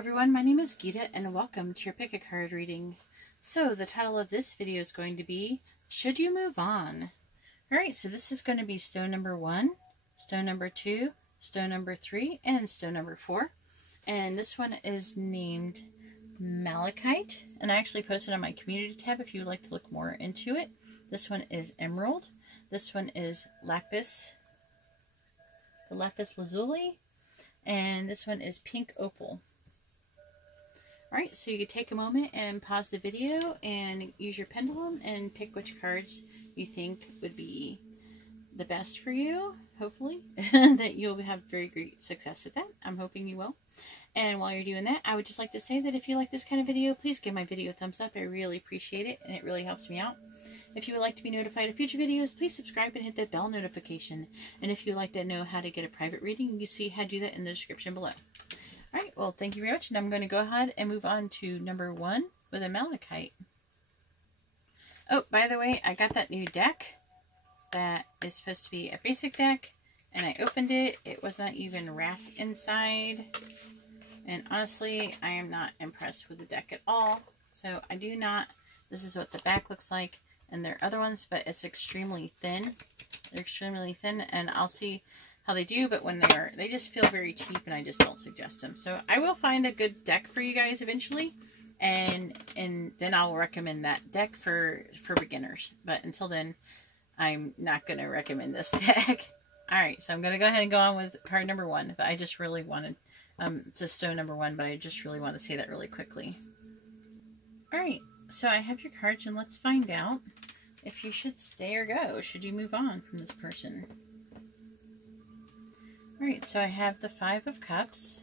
everyone, my name is Geeta and welcome to your pick a card reading. So the title of this video is going to be, Should You Move On? Alright, so this is going to be stone number 1, stone number 2, stone number 3, and stone number 4. And this one is named Malachite, and I actually posted on my community tab if you would like to look more into it. This one is Emerald. This one is Lapis Lazuli. And this one is Pink Opal. Alright, so you can take a moment and pause the video and use your pendulum and pick which cards you think would be the best for you, hopefully. That you'll have very great success at that. I'm hoping you will. And while you're doing that, I would just like to say that if you like this kind of video, please give my video a thumbs up. I really appreciate it and it really helps me out. If you would like to be notified of future videos, please subscribe and hit that bell notification. And if you would like to know how to get a private reading, you can see how to do that in the description below. Alright, well, thank you very much. And I'm going to go ahead and move on to number 1 with a Malachite. Oh, by the way, I got that new deck that is supposed to be a basic deck. And I opened it. It was not even wrapped inside. And honestly, I am not impressed with the deck at all. So I do not. This is what the back looks like. And there are other ones, but it's extremely thin. They're extremely thin, and I'll see how they do, but when they just feel very cheap, and I just don't suggest them. So I will find a good deck for you guys eventually, and then I'll recommend that deck for beginners. But until then, I'm not going to recommend this deck. Alright, so I'm going to go ahead and go on with card number 1. But I just really wanted, it's a stone number 1, but I just really want to say that really quickly. Alright. So I have your cards, and let's find out if you should stay or go. Should you move on from this person? Alright, so I have the 5 of Cups.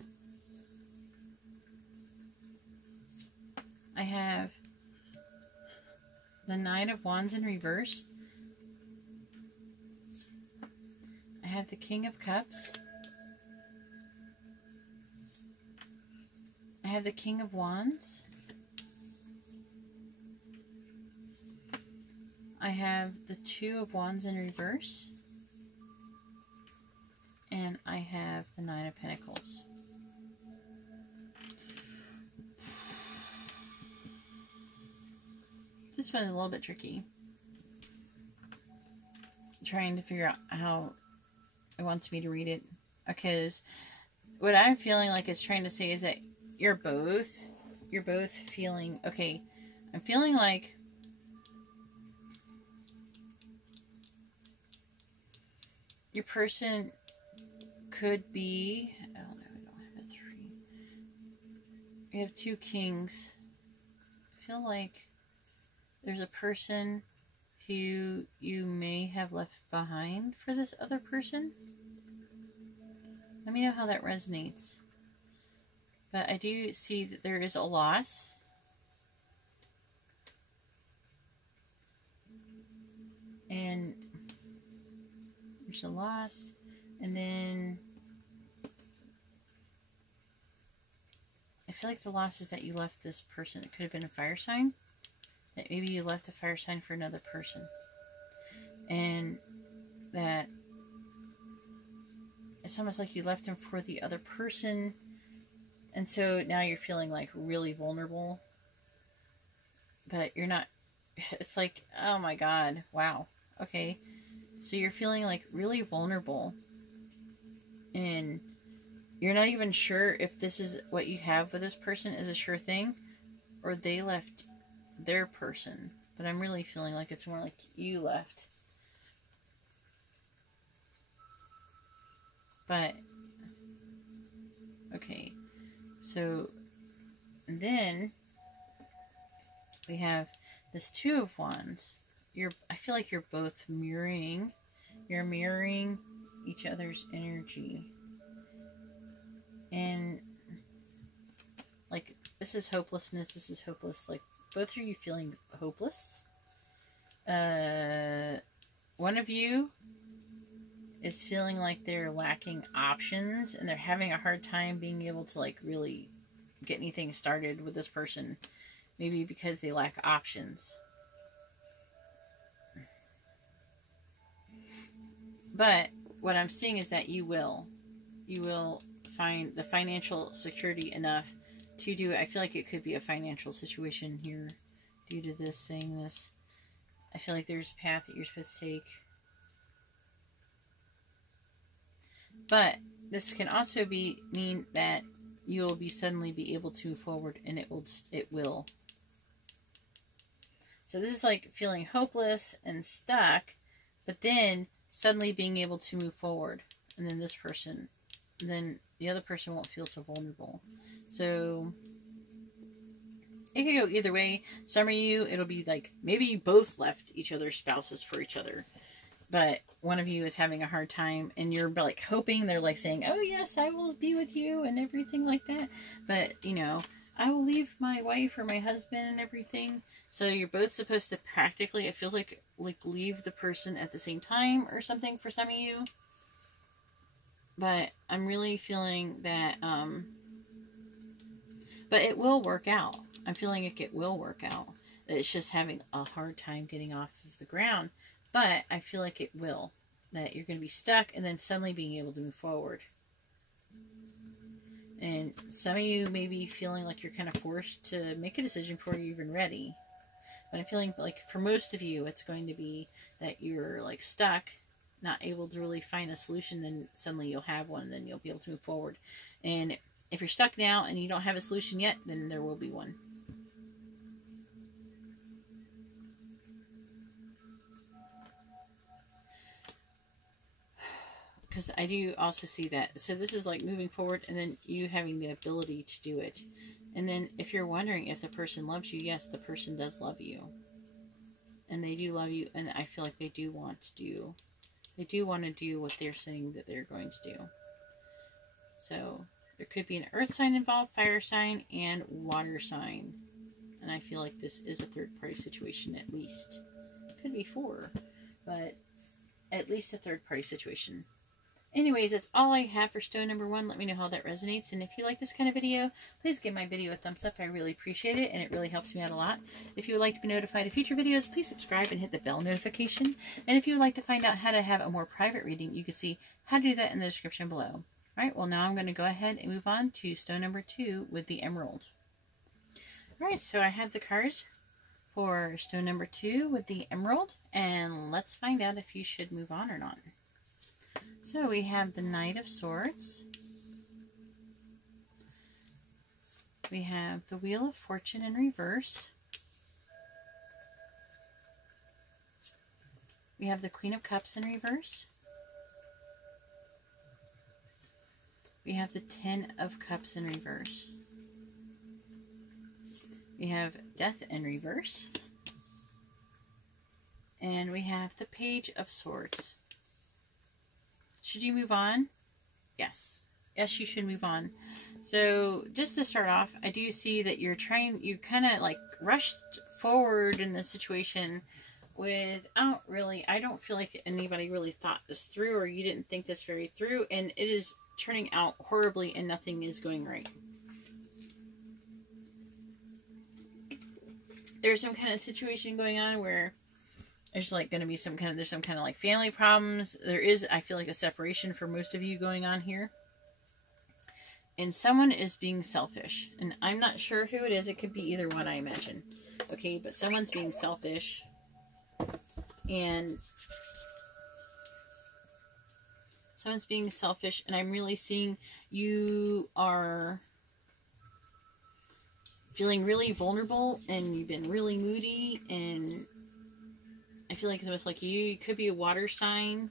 I have the 9 of Wands in reverse. I have the King of Cups. I have the King of Wands. I have the 2 of Wands in reverse, and I have the 9 of Pentacles. This one is a little bit tricky. Trying to figure out how it wants me to read it, because what I'm feeling like it's trying to say is that you're both feeling, okay, I'm feeling like your person could be, oh no, I don't have a 3. We have 2 kings. I feel like there's a person who you may have left behind for this other person. Let me know how that resonates. But I do see that there is a loss. And there's a loss, and then I feel like the loss is that you left this person. It could have been a fire sign. That maybe you left a fire sign for another person, and that it's almost like you left him for the other person, and so now you're feeling like really vulnerable, but you're not. It's like, oh my god, wow, okay. So you're feeling like really vulnerable, and you're not even sure if this is what you have with this person is a sure thing, or they left their person. But I'm really feeling like it's more like you left. But, okay, so then we have this 2 of Wands. I feel like you're both mirroring. You're mirroring each other's energy. And, like, this is hopelessness. This is hopeless. Like, both of you feeling hopeless. One of you is feeling like they're lacking options. And they're having a hard time being able to, like, really get anything started with this person. Maybe because they lack options. But what I'm seeing is that you will find the financial security enough to do it. I feel like it could be a financial situation here due to this saying this. I feel like there's a path that you're supposed to take. But this can also mean that you'll be suddenly be able to move forward, and it will. So this is like feeling hopeless and stuck, but then suddenly being able to move forward. And then then the other person won't feel so vulnerable. So it could go either way. Some of you, it'll be like, maybe you both left each other's spouses for each other, but one of you is having a hard time, and you're like hoping, they're like saying, oh yes, I will be with you and everything like that. But, you know, I will leave my wife or my husband and everything. So you're both supposed to practically, it feels like leave the person at the same time or something for some of you. But I'm really feeling that, but it will work out. I'm feeling like it will work out. It's just having a hard time getting off of the ground. But I feel like it will. That you're going to be stuck and then suddenly being able to move forward. And some of you may be feeling like you're kind of forced to make a decision before you're even ready. But I'm feeling like for most of you, it's going to be that you're like stuck, not able to really find a solution. Then suddenly you'll have one, and then you'll be able to move forward. And if you're stuck now and you don't have a solution yet, then there will be one. Because I do also see that. So this is like moving forward, and then you having the ability to do it. And then if you're wondering if the person loves you, yes, the person does love you. And they do love you, and I feel like they do want to do what they're saying that they're going to do. So there could be an earth sign involved, fire sign, and water sign. And I feel like this is a third-party situation at least. Could be 4, but at least a third-party situation. Anyways, that's all I have for stone number 1. Let me know how that resonates. And if you like this kind of video, please give my video a thumbs up. I really appreciate it, and it really helps me out a lot. If you would like to be notified of future videos, please subscribe and hit the bell notification. And if you would like to find out how to have a more private reading, you can see how to do that in the description below. Alright, well now I'm going to go ahead and move on to stone number 2 with the emerald. Alright, so I have the cards for stone number 2 with the emerald, and let's find out if you should move on or not. So we have the Knight of Swords. We have the Wheel of Fortune in reverse. We have the Queen of Cups in reverse. We have the Ten of Cups in reverse. We have Death in reverse. And we have the Page of Swords. Should you move on? Yes. Yes, you should move on. So, just to start off, I do see that you kind of like rushed forward in this situation without really, I don't feel like anybody really thought this through, or you didn't think this very through, and it is turning out horribly and nothing is going right. There's some kind of situation going on where there's like going to be some kind of like family problems. There is, I feel like, a separation for most of you going on here. And someone is being selfish. And I'm not sure who it is. It could be either one, I imagine. Okay, but someone's being selfish. And someone's being selfish. And I'm really seeing you are feeling really vulnerable. And you've been really moody. And I feel like it's almost like you could be a water sign.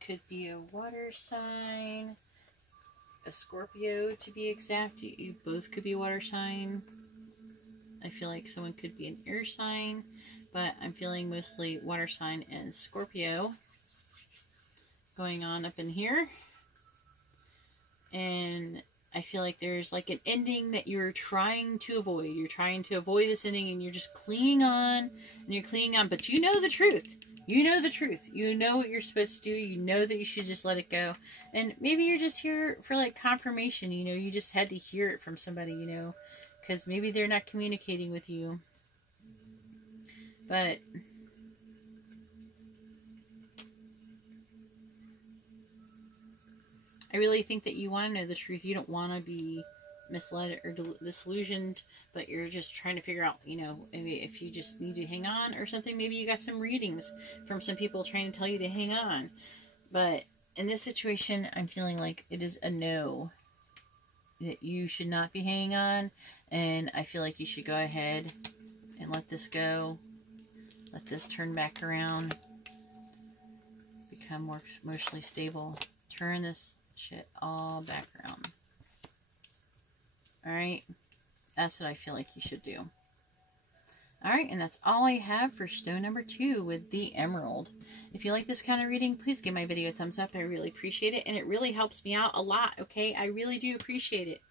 Could be a water sign. A Scorpio, to be exact. You both could be a water sign. I feel like someone could be an air sign. But I'm feeling mostly water sign and Scorpio going on up in here. And I feel like there's like an ending that you're trying to avoid. You're trying to avoid this ending, and you're just clinging on, and you're clinging on, but you know the truth. You know the truth. You know what you're supposed to do. You know that you should just let it go. And maybe you're just here for like confirmation, you know, you just had to hear it from somebody, you know, because maybe they're not communicating with you. But I really think that you want to know the truth. You don't want to be misled or disillusioned, but you're just trying to figure out, you know, maybe if you just need to hang on or something. Maybe you got some readings from some people trying to tell you to hang on. But in this situation, I'm feeling like it is a no. That you should not be hanging on, and I feel like you should go ahead and let this go. Let this turn back around. Become more emotionally stable. Turn this shit all back around. Alright? That's what I feel like you should do. Alright, and that's all I have for stone number 2 with the emerald. If you like this kind of reading, please give my video a thumbs up. I really appreciate it, and it really helps me out a lot, okay? I really do appreciate it.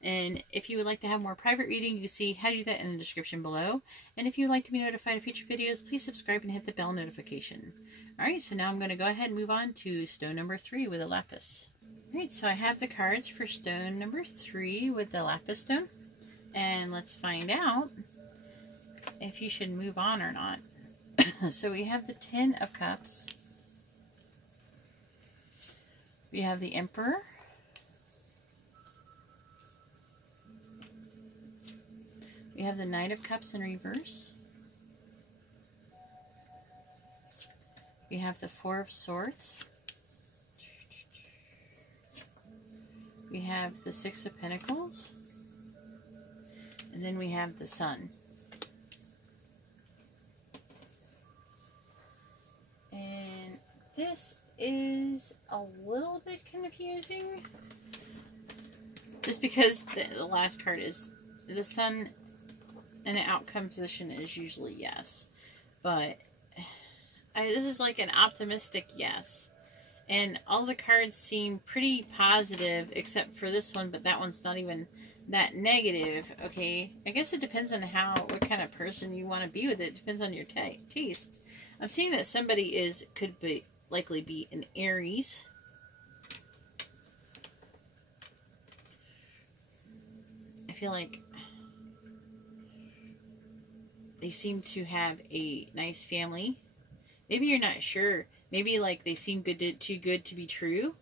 And if you would like to have more private reading, you can see how to do that in the description below. And if you would like to be notified of future videos, please subscribe and hit the bell notification. Alright, so now I'm going to go ahead and move on to stone number 3 with a lapis. Alright, so I have the cards for stone number 3 with the lapis stone. And let's find out if you should move on or not. So we have the 10 of Cups. We have the Emperor. We have the Knight of Cups in reverse. We have the 4 of Swords. We have the 6 of Pentacles. And then we have the Sun. And this is a little bit confusing. Just because the last card is the Sun, and the outcome position is usually yes. But this is like an optimistic yes. And all the cards seem pretty positive except for this one, but that one's not even that negative, okay? I guess it depends on what kind of person you want to be with it. It depends on your taste. I'm seeing that somebody could likely be an Aries. I feel like they seem to have a nice family. Maybe you're not sure. Maybe like they seem too good to be true.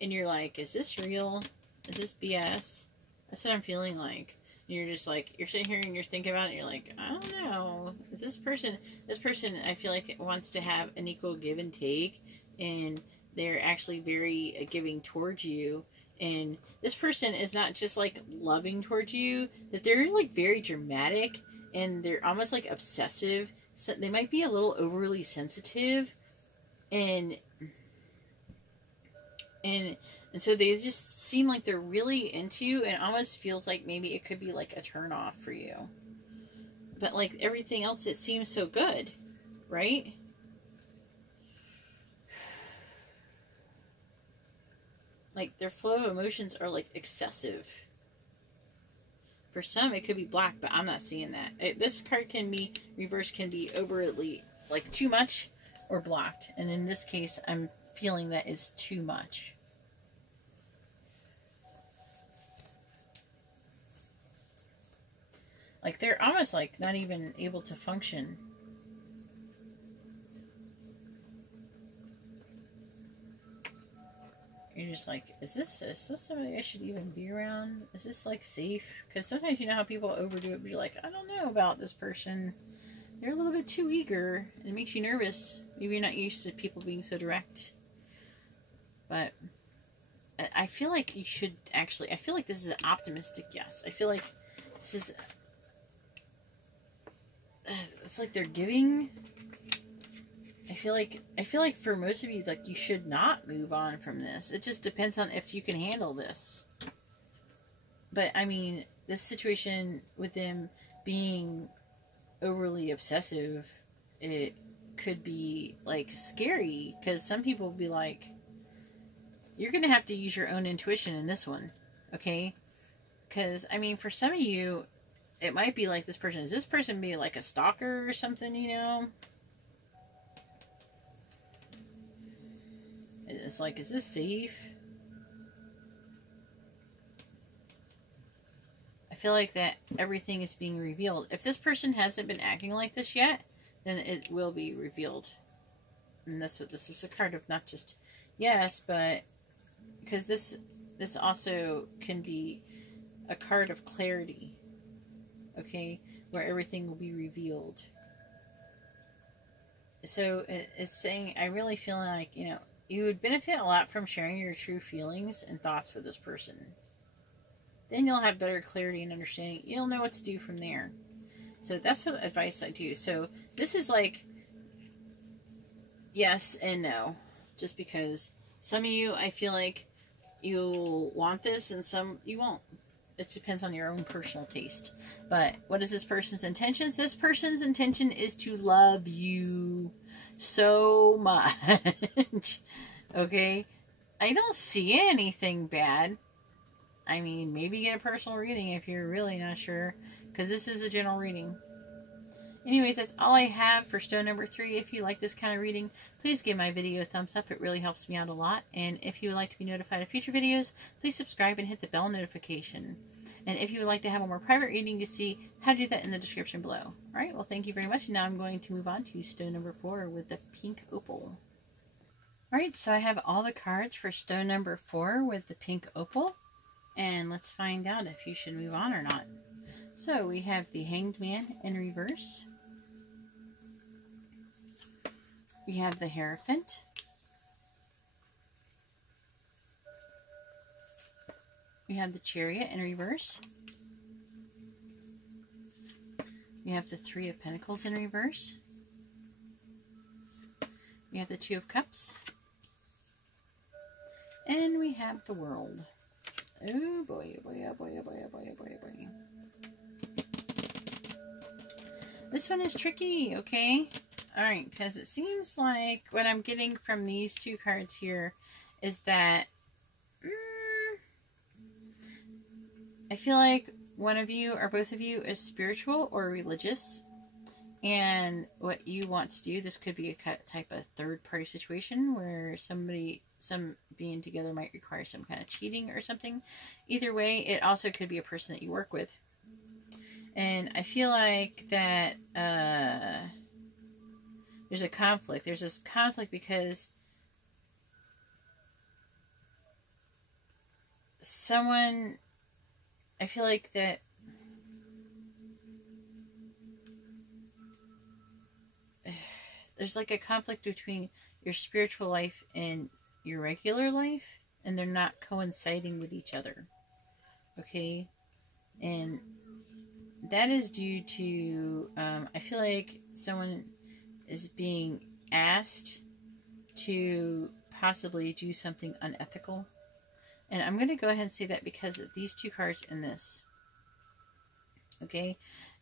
And you're like, is this real? Is this BS? That's what I'm feeling like. And you're just like, you're sitting here and you're thinking about it and you're like, I don't know. This person I feel like wants to have an equal give and take. And they're actually very giving towards you. And this person is not just like loving towards you. That they're like very dramatic. And they're almost like obsessive. So they might be a little overly sensitive. And so they just seem like they're really into you, and it almost feels like maybe it could be like a turn off for you. But like everything else, it seems so good, right? Like their flow of emotions are like excessive. For some, it could be black, but I'm not seeing that. This card can be reversed, can be overly like too much or blocked. And in this case, I'm feeling that is too much. Like they're almost like not even able to function. You're just like, is this somebody I should even be around? Is this like safe? Because sometimes you know how people overdo it, but you're like, I don't know about this person. They're a little bit too eager. And it makes you nervous. Maybe you're not used to people being so direct. But I feel like you should actually, I feel like this is an optimistic yes. I feel like this is, it's like they're giving. I feel like for most of you, like, you should not move on from this. It just depends on if you can handle this. But, I mean, this situation with them being overly obsessive, it could be, like, scary. Because some people will be like, you're going to have to use your own intuition in this one. Okay? Because, I mean, for some of you, it might be like this person. Is this person be like a stalker or something, you know? It's like, is this safe? I feel like that everything is being revealed. If this person hasn't been acting like this yet, then it will be revealed. And that's what this is, a card of not just yes, but because this also can be a card of clarity, okay, where everything will be revealed. So it's saying, I really feel like, you know, you would benefit a lot from sharing your true feelings and thoughts with this person. Then you'll have better clarity and understanding. You'll know what to do from there. So that's what advice I do. So this is like yes and no. Just because some of you, I feel like you'll want this and some you won't. It depends on your own personal taste. But what is this person's intentions? This person's intention is to love you so much. Okay? I don't see anything bad. I mean, maybe get a personal reading if you're really not sure, because this is a general reading. Anyways, that's all I have for stone number 3. If you like this kind of reading, please give my video a thumbs up. It really helps me out a lot. And if you would like to be notified of future videos, please subscribe and hit the bell notification. And if you would like to have a more private reading, you see how to do that in the description below. Alright, well, thank you very much. And now I'm going to move on to stone number 4 with the pink opal. Alright, so I have all the cards for stone number 4 with the pink opal. And let's find out if you should move on or not. So we have the Hanged Man in reverse. We have the Hierophant. We have the Chariot in reverse. We have the Three of Pentacles in reverse. We have the Two of Cups. And we have the World. Oh boy, oh boy, oh boy, oh boy, oh boy, oh boy, oh boy. This one is tricky, okay? Alright, because it seems like what I'm getting from these two cards here is that I feel like one of you or both of you is spiritual or religious. And what you want to do, this could be a type of third-party situation where some being together might require some kind of cheating or something. Either way, it also could be a person that you work with. And I feel like that there's a conflict. There's this conflict because someone, I feel like that there's like a conflict between your spiritual life and your regular life, and they're not coinciding with each other. Okay? And that is due to, I feel like someone is being asked to possibly do something unethical. And I'm going to go ahead and say that because of these two cards in this. Okay?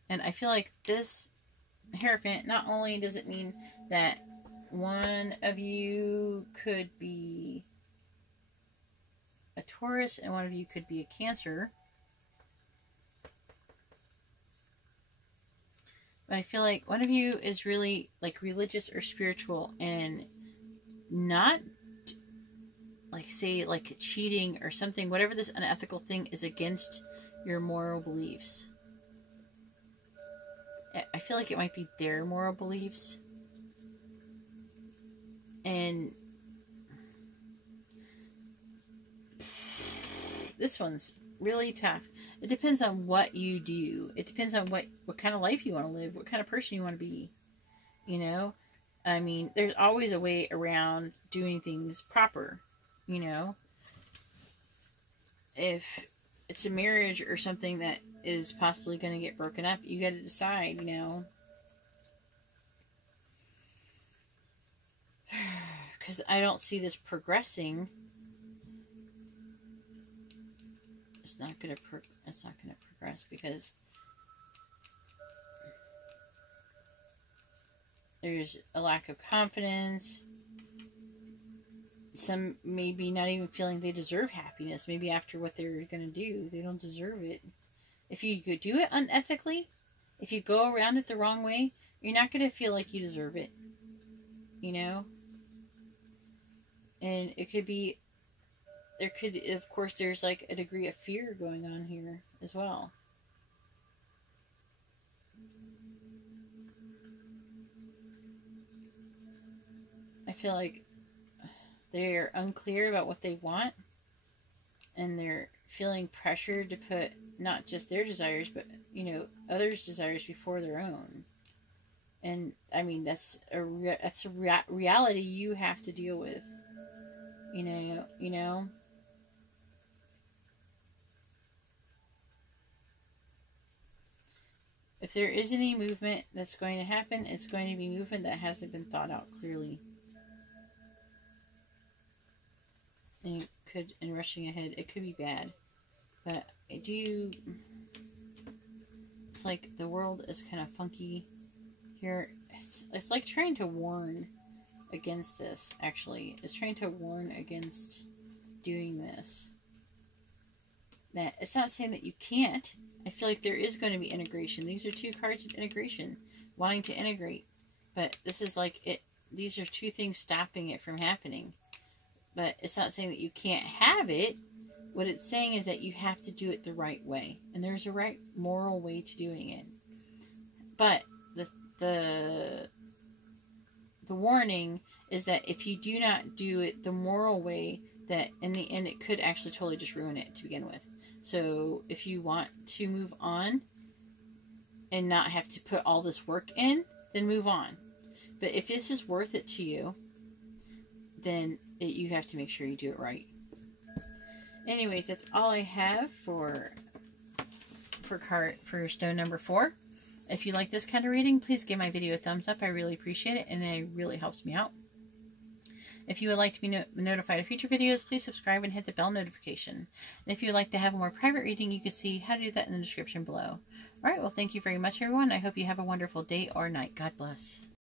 And I feel like this Hierophant, not only does it mean that one of you could be a Taurus and one of you could be a Cancer, but I feel like one of you is really like religious or spiritual and not like, say, like cheating or something, whatever this unethical thing is against your moral beliefs. I feel like it might be their moral beliefs. And this one's really tough. It depends on what you do. It depends on what kind of life you want to live, what kind of person you want to be. You know? I mean, there's always a way around doing things proper. You know? If it's a marriage or something that is possibly going to get broken up, you got to decide, you know. Because I don't see this progressing. It's not going to progress because there's a lack of confidence. Some maybe not even feeling they deserve happiness. Maybe after what they're going to do, they don't deserve it. If you could do it unethically, if you go around it the wrong way, you're not going to feel like you deserve it. You know? And it could be, of course, there's like a degree of fear going on here as well. I feel like they're unclear about what they want. and they're feeling pressured to put not just their desires, but, you know, others' desires before their own. And I mean, that's a reality you have to deal with. You know. If there is any movement that's going to happen, it's going to be movement that hasn't been thought out clearly. And rushing ahead, it could be bad. But it's like the world is kind of funky here. It's like trying to warn against this, actually. It's trying to warn against doing this. That it's not saying that you can't. I feel like there is going to be integration. These are two cards of integration, wanting to integrate. But this is like it. These are two things stopping it from happening. But it's not saying that you can't have it. What it's saying is that you have to do it the right way. And there's a right moral way to doing it. But the warning is that if you do not do it the moral way, that in the end it could actually totally just ruin it to begin with. So if you want to move on and not have to put all this work in, then move on. But if this is worth it to you, then you have to make sure you do it right. Anyways, that's all I have for stone number 4. If you like this kind of reading, please give my video a thumbs up. I really appreciate it, and it really helps me out. If you would like to be notified of future videos, please subscribe and hit the bell notification. And if you would like to have a more private reading, you can see how to do that in the description below. Alright, well, thank you very much, everyone. I hope you have a wonderful day or night. God bless.